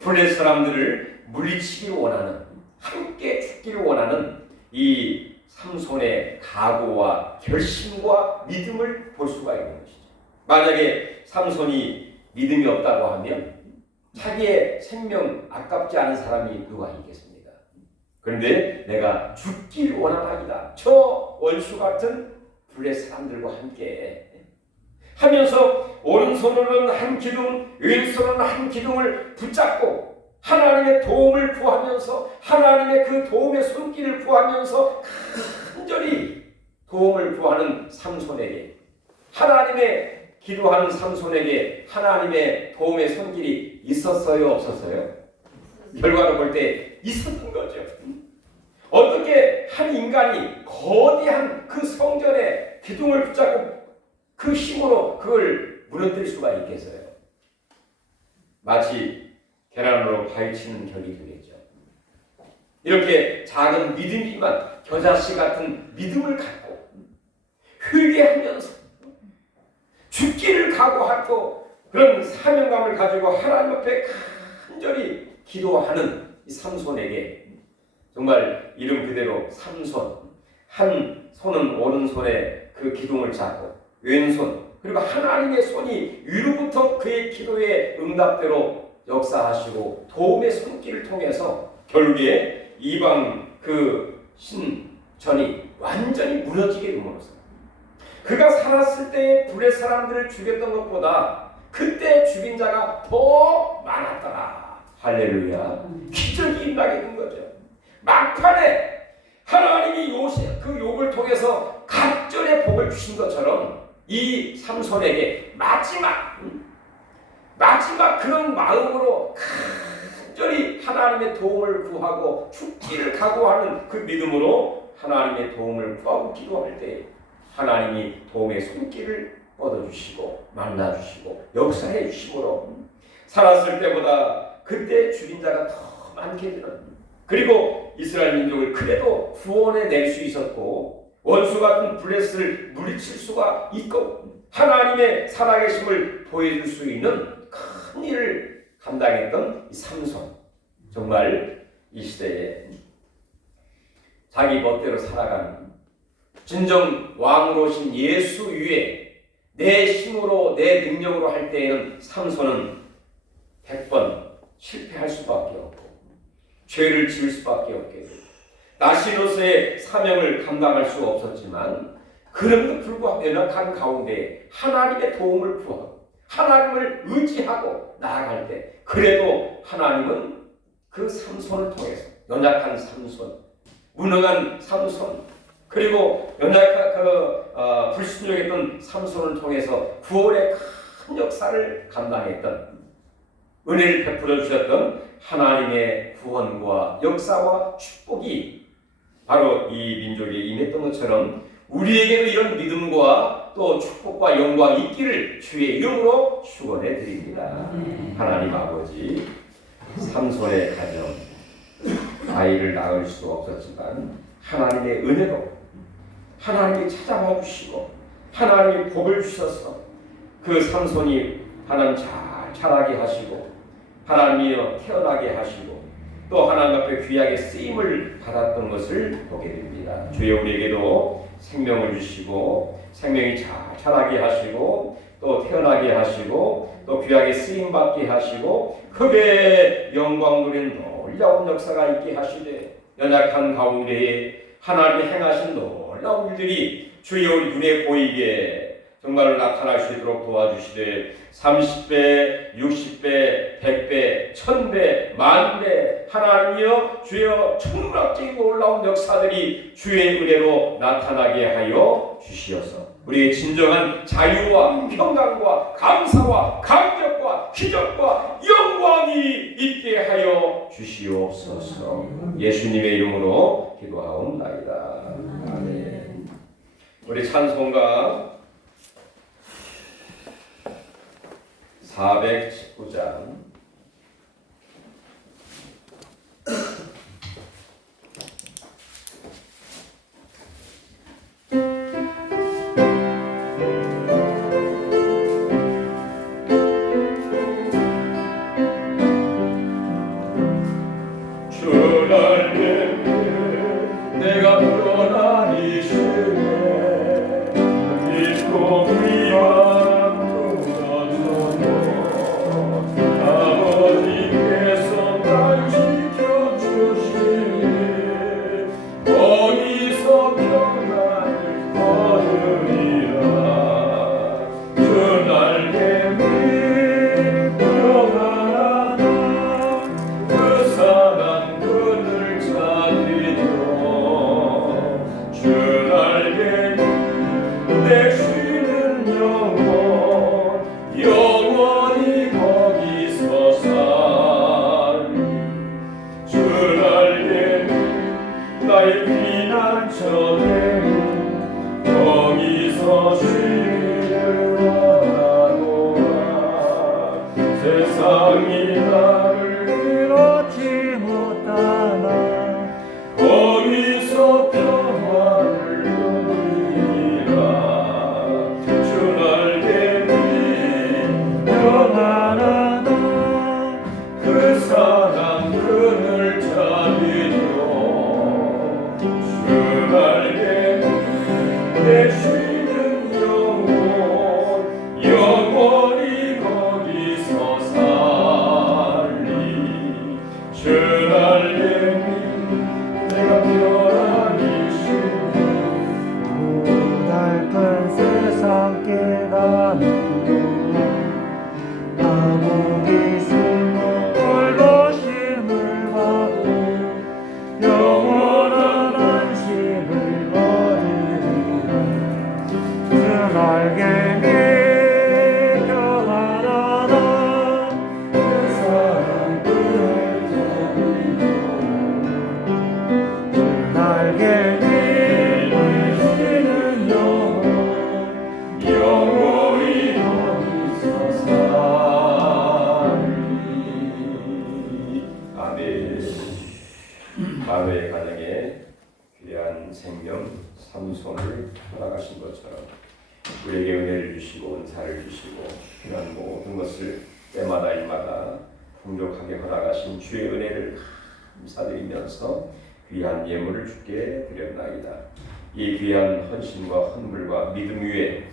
블레 사람들을 물리치기 원하는 함께 죽기를 원하는 이 삼손의 각오와 결심과 믿음을 볼 수가 있는 것이죠. 만약에 삼손이 믿음이 없다고 하면 자기의 생명 아깝지 않은 사람이 누가 있겠습니까? 그런데 내가 죽기를 원하나이다. 저 원수 같은 블레 사람들과 함께 하면서 오른손으로는 한 기둥, 왼손으로는 한 기둥을 붙잡고 하나님의 도움을 구하면서 하나님의 그 도움의 손길을 구하면서 간절히 도움을 구하는 삼손에게 하나님의 기도하는 삼손에게 하나님의 도움의 손길이 있었어요, 없었어요? 결과로 볼 때 있었던 거죠. 어떻게 한 인간이 거대한 그 성전의 기둥을 붙잡고 그 힘으로 그걸 무너뜨릴 수가 있겠어요? 마치 계란으로 파헤치는 격이 되겠죠. 이렇게 작은 믿음이지만 겨자씨 같은 믿음을 갖고 회개하면서 죽기를 각오하고 그런 사명감을 가지고 하나님 앞에 간절히 기도하는 이 삼손에게 정말 이름 그대로 삼손, 한 손은 오른손에 그 기둥을 잡고 왼손 그리고 하나님의 손이 위로부터 그의 기도의 응답대로 역사하시고 도움의 손길을 통해서 결국에 이방 그 신전이 완전히 무너지게 됨으로써 그가 살았을 때의 블레 사람들을 죽였던 것보다 그때 죽인 자가 더 많았더라. 할렐루야. 기적이 일어나게 된 거죠. 막판에 하나님이 그 욥을 통해서 갑절의 복을 주신 것처럼 이 삼손에게 마지막 그런 마음으로 간절히 하나님의 도움을 구하고 죽기를 각오하는 그 믿음으로 하나님의 도움을 구하고 기도할 때 하나님이 도움의 손길을 뻗어주시고 만나주시고 역사해 주심으로 살았을 때보다 그때 죽인 자가 더 많게 되는, 그리고 이스라엘 민족을 그래도 구원해 낼 수 있었고 원수 같은 블레스를 물리칠 수가 있고 하나님의 살아계심을 보여줄 수 있는 큰 일을 감당했던 이 삼손, 정말 이 시대에 자기 멋대로 살아가는 진정 왕으로신 예수 위에 내 힘으로 내 능력으로 할 때에는 삼손은 100번 실패할 수밖에 없고 죄를 지을 수밖에 없게 되고 나시로서의 사명을 감당할 수 없었지만 그럼에도 불구하고 연약한 가운데 하나님의 도움을 구하고 하나님을 의지하고 나아갈 때 그래도 하나님은 그 삼손을 통해서 연약한 삼손, 무능한 삼손, 그리고 연약한 불신령했던 삼손을 통해서 구원의 큰 역사를 감당했던, 은혜를 베풀어 주셨던 하나님의 구원과 역사와 축복이 바로 이 민족에 임했던 것처럼 우리에게도 이런 믿음과 또 축복과 영광이 있기를 주의 이름으로 축원해 드립니다. 하나님 아버지, 삼손의 가정 아이를 낳을 수 없었지만 하나님의 은혜로 하나님이 찾아와 주시고 하나님이 복을 주셔서 그 삼손이 하나님 잘 자라게 하시고 하나님이여 태어나게 하시고 또 하나님 앞에 귀하게 쓰임을 받았던 것을 보게 됩니다. 주여 우리에게도 생명을 주시고 생명이 잘 자라게 하시고 또 태어나게 하시고 또 귀하게 쓰임받게 하시고 흑의 영광 누린 놀라운 역사가 있게 하시되 연약한 가운데에 하나님이 행하신 놀라운 일들이 주여 우리 눈에 보이게 정말로 나타날 수 있도록 도와주시되 30배, 60배, 100배, 1000배, 10,000배 하나님이여 주여 천문학적인 놀라운 역사들이 주의 은혜로 나타나게 하여 주시어서 우리의 진정한 자유와 평강과 감사와 감격과 기적과 영광이 있게 하여 주시옵소서. 예수님의 이름으로 기도하옵나이다. 아멘. 우리 찬송가 419장 내가 편안히 쉬네 믿고 미완 풀어줘도 아버지께서 날 지켜주시니 거기서 평안히 거두리라 주 날개 위 평안하다 그 사랑 그늘 찾으려 주 날개 내 쉬는 영혼 영원히 거기서 살리 주 날개 나의 피난처네 거기서 쉬기를 원하노라 세상이 나를 그렇지 못하나 거기서 평화를 누리라 주 날개 위 평안하다 그 사랑 그늘 찾으려 주 날개 내 쉬는 영혼 영원히 거기서 살리 주 날개 내가 편안히 쉬는 고달픈 세상 길 가는 동안 아무 기술로 돌보심을 받고 삼손을 허락하신 것처럼 우리에게 은혜를 주시고 은사를 주시고 필요한 모든 것을 때마다 일마다 풍족하게 허락하신 주의 은혜를 감사드리면서 귀한 예물을 주께 드렸나이다. 이 귀한 헌신과 헌물과 믿음 위에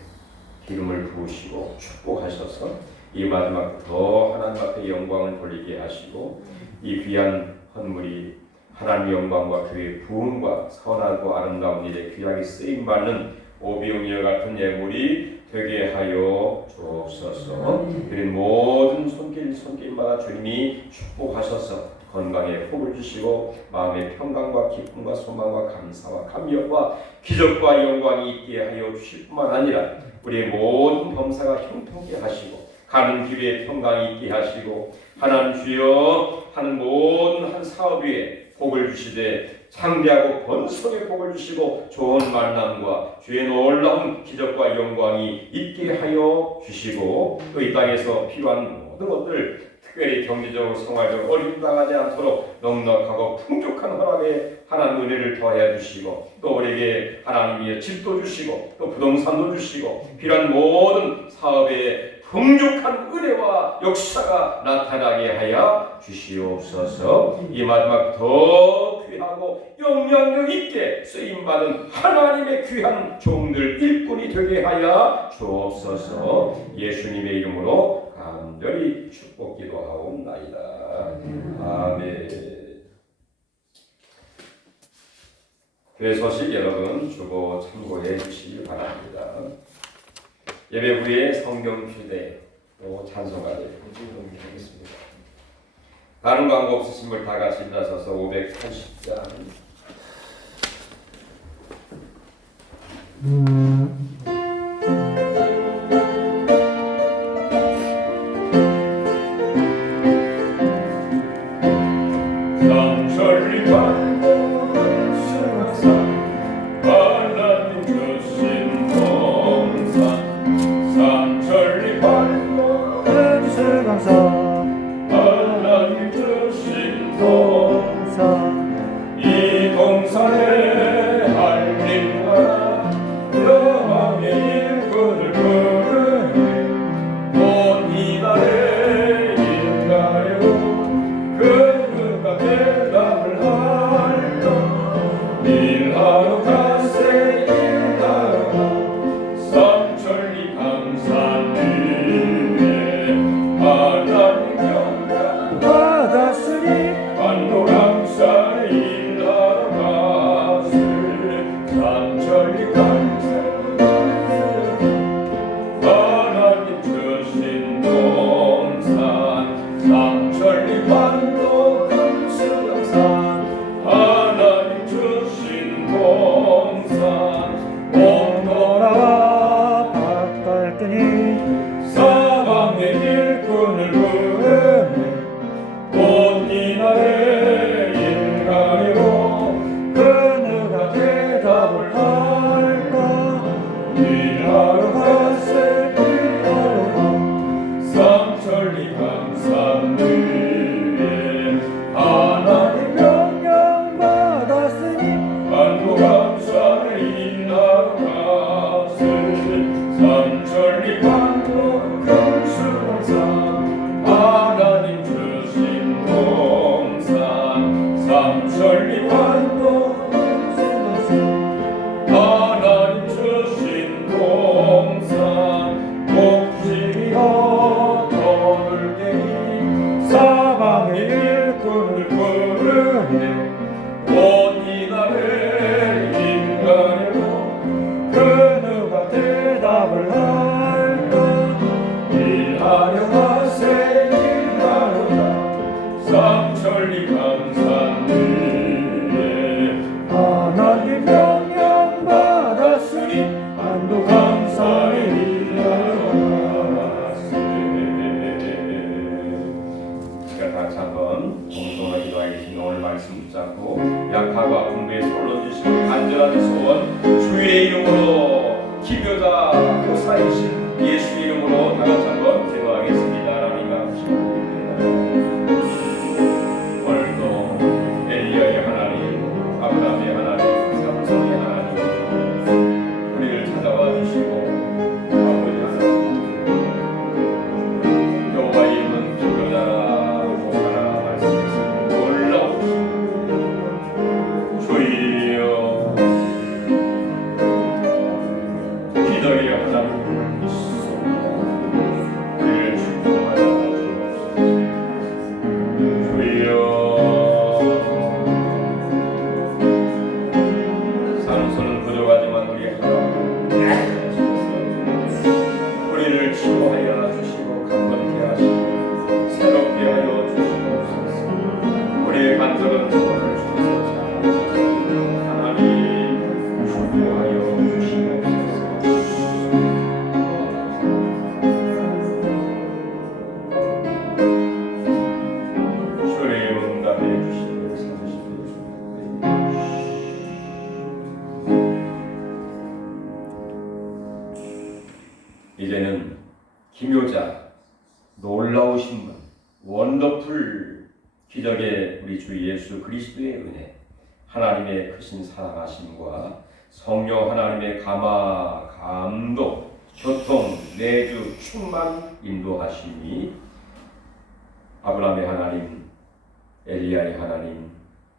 기름을 부으시고 축복하셔서 이 마지막 더 하나님 앞에 영광을 돌리게 하시고 이 귀한 헌물이 하나님 영광과 그의 부흥과 선하고 아름다운 일에 귀하게 쓰임받는 오병이와 같은 예물이 되게 하여 주옵소서. 그린 모든 손길마다 주님이 축복하셔서 건강에 복을 주시고 마음의 평강과 기쁨과 소망과 감사와 감격과 기적과 영광이 있게 하여 주실 뿐만 아니라 우리의 모든 범사가 형통케 하시고 가는 길에 평강이 있게 하시고 하나님 주여 하는 모든 한 사업 위에 복을 주시되 창대하고 번성의 복을 주시고 좋은 만남과 주의 놀라운 기적과 영광이 있게 하여 주시고 또 이 땅에서 필요한 모든 것들 특별히 경제적으로 생활적으로 어려움 당하지 않도록 넉넉하고 풍족한 허락에 하나님 은혜를 더해 주시고 또 우리에게 하나님의 집도 주시고 또 부동산도 주시고 필요한 모든 사업에 풍족한 은혜와 역사가 나타나게 하여 주시옵소서. 이 마지막 더 귀하고 영향력 있게 쓰임받은 하나님의 귀한 종들 일꾼이 되게 하여 주옵소서. 예수님의 이름으로 간절히 축복 기도하옵나이다. 아멘. 교회 소식 여러분 주고 참고해 주시기 바랍니다. 예배 후에 성경 주대 또 찬송가를 준비하겠습니다. 다른 광고 없으신 분 다 같이 일어서서 580장 삼천리 발고 수상 하나님 주신 동산 삼천리 발고 수강산 하나님 주신 동산 이 동산에 할림과 여왕의 일꾼을 부르니 온 이날의 일가요 그가 대답을 할까 일하러 가세 일하러 가 삼천리 강산 위에 하나님 경가 받았으니 반도강산에 일하러 가세 삼천리 강산 하나님 주신 동산 삼천리 반도 금수강산 하나님 주신 동산 온 돌아와 박달더니 사방의 일꾼을 부르네 온 이날의 일가요 그누가 대답을 할까 기적의 하나님 있어 우리를 축복하여 주옵소서. 주여 삼손은 부족하지만 우리 하나님 우리를 치유하여 주시고 강건케 하시고 새롭게 하여 주시옵소서. 우리의 간절한 소원을 주소서. 하나님 축복하여 주시옵소서. 주의 응답해 주시옵소서. 이제는 기묘자, 놀라우신 분, 원더풀 기적의 우리 주 예수 그리스도의 은혜, 하나님의 크신 사랑하심과 성령 하나님의 감화, 감독, 교통, 내주, 충만, 인도하심이 아브라함의 하나님, 엘리야의 하나님,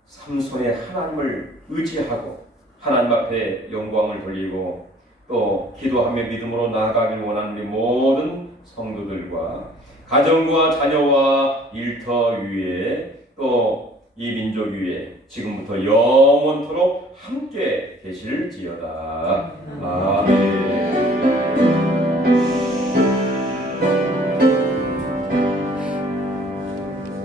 삼손의 하나님을 의지하고 하나님 앞에 영광을 돌리고 또 기도하며 믿음으로 나아가길 원하는 우리 모든 성도들과 가정과 자녀와 일터 위에 또 이 민족 위에 지금부터 영원토록 함께 계실지어다. 아멘.